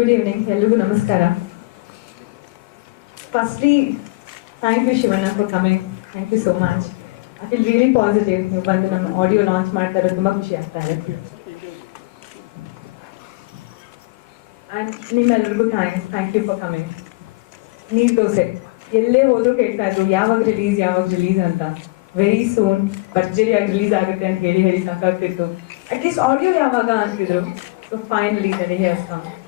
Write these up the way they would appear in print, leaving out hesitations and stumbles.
Good evening, ಎಲ್ರಿಗೂ ನಮಸ್ಕಾರ. Firstly thank you Shivanna for coming. Thank you so much. I feel really positive. ನೀವು ಬಂದು ನಮ್ಮ ಆಡಿಯೋ ಲಾಂಚ್ ಮಾಡ್ತಾ ಇರೋದು ತುಂಬ ಖುಷಿ ಆಗ್ತಾ ಇದೆ. ಆ್ಯಂಡ್ ನಿಮ್ಮೆಲ್ರಿಗೂ ಥ್ಯಾಂಕ್ ಯು ಫಾರ್ ಕಮಿಂಗ್. ನೀರು ದೋಸೆ ಎಲ್ಲೇ ಹೋದ್ರೂ ಕೇಳ್ತಾ ಇದ್ರು ಯಾವಾಗ ರಿಲೀಸ್ ಅಂತ. ವೆರಿ ಸೂನ್ ಭರ್ಜರಿಯಾಗಿ ರಿಲೀಸ್ ಆಗುತ್ತೆ ಅಂತ ಹೇಳಿ ಸಾಕಾಗ್ತಿತ್ತು. ಅಟ್ಲೀಸ್ಟ್ ಆಡಿಯೋ ಯಾವಾಗ ಅಂತಿದ್ರು. ಸೊ ಫೈನಲಿ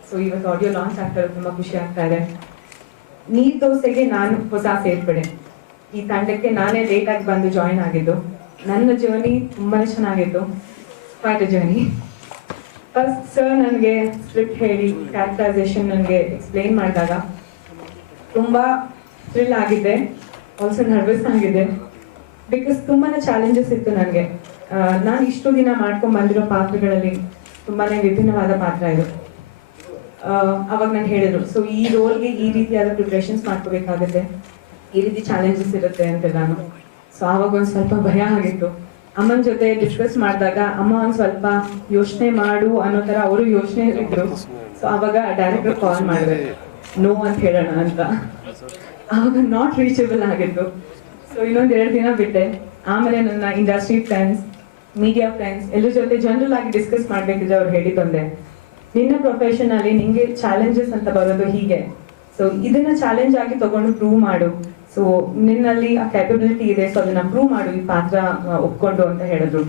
ಸೊ ಇವತ್ತು ಆಡಿಯೋ ಲಾಂಚ್ ಆಗ್ತಾ ಇರೋದು ತುಂಬ ಖುಷಿ ಆಗ್ತಾ ಇದೆ. ನೀರು ದೋಸೆಗೆ ನಾನು ಹೊಸ ಸೇರ್ಪಡೆ. ಈ ತಂಡಕ್ಕೆ ನಾನೇ ಲೇಟಾಗಿ ಬಂದು ಜಾಯಿನ್ ಆಗಿದ್ದು. ನನ್ನ ಜರ್ನಿ ತುಂಬಾ ಚೆನ್ನಾಗಿತ್ತು. Quite a journey. First sir ನನಗೆ ಸ್ಕ್ರಿಪ್ಟ್ ಹೇಳಿ ಕ್ಯಾರೆಕ್ಟರೈಸೇಷನ್ ನನಗೆ ಎಕ್ಸ್ಪ್ಲೇನ್ ಮಾಡಿದಾಗ ತುಂಬ ಥ್ರಿಲ್ ಆಗಿದ್ದೆ, ಆಲ್ಸೋ ನರ್ವಸ್ ಆಗಿದೆ. ಬಿಕಾಸ್ ತುಂಬಾ ಚಾಲೆಂಜಸ್ ಇತ್ತು ನನಗೆ. ನಾನು ಇಷ್ಟು ದಿನ ಮಾಡ್ಕೊಂಡು ಬಂದಿರೋ ಪಾತ್ರಗಳಲ್ಲಿ ತುಂಬಾ ವಿಭಿನ್ನವಾದ ಪಾತ್ರ ಇದು. ಅವಾಗ ನಾನು ಹೇಳಿದ್ರು, ಸೊ ಈ ರೋಲ್ಗೆ ಈ ರೀತಿಯಾದ ಪ್ರಿಪ್ರೇಷನ್ಸ್ ಮಾಡ್ಕೋಬೇಕಾಗುತ್ತೆ, ಈ ರೀತಿ ಚಾಲೆಂಜಸ್ ಇರುತ್ತೆ ಅಂತ ನಾನು. ಸೊ ಆವಾಗ ಒಂದು ಸ್ವಲ್ಪ ಭಯ ಆಗಿತ್ತು. ಅಮ್ಮನ ಜೊತೆ ಡಿಸ್ಕಸ್ ಮಾಡಿದಾಗ ಅಮ್ಮ ಒಂದು ಸ್ವಲ್ಪ ಯೋಚನೆ ಮಾಡು ಅನ್ನೋ ಥರ ಅವರು ಯೋಚನೆ ಇದ್ರು. ಸೊ ಆವಾಗ ಡೈರೆಕ್ಟರ್ ಕಾಲ್ ಮಾಡಿದೆ, ನೋ ಅಂತ ಹೇಳೋಣ ಅಂತ. ಆವಾಗ ನಾಟ್ ರೀಚಬಲ್ ಆಗಿತ್ತು. ಸೊ ಇನ್ನೊಂದು 2 ದಿನ ಬಿಟ್ಟೆ. ಆಮೇಲೆ ನನ್ನ ಇಂಡಸ್ಟ್ರಿ ಫ್ರೆಂಡ್ಸ್, ಮೀಡಿಯಾ ಫ್ರೆಂಡ್ಸ್ ಎಲ್ಲರ ಜೊತೆ ಜನರಲ್ ಆಗಿ ಡಿಸ್ಕಸ್ ಮಾಡಬೇಕಿದ್ರೆ ಅವ್ರು ಹೇಳಿ ಬಂದೆ, ನಿನ್ನ ಪ್ರೊಫೆಷನ್ ಅಲ್ಲಿ ನಿಂಗೆ ಚಾಲೆಂಜಸ್ ಅಂತ ಬರೋದು ಹೀಗೆ. ಸೊ ಇದನ್ನ ಚಾಲೆಂಜ್ ಆಗಿ ತಗೊಂಡು ಪ್ರೂವ್ ಮಾಡು. ಸೊ ನಿನ್ನಲ್ಲಿ ಆ ಕ್ಯಾಪಬಿಲಿಟಿ ಇದೆ, ಸೊ ಅದನ್ನ ಪ್ರೂವ್ ಮಾಡು ಈ ಪಾತ್ರ ಒಪ್ಕೊಂಡು ಅಂತ ಹೇಳಿದ್ರು.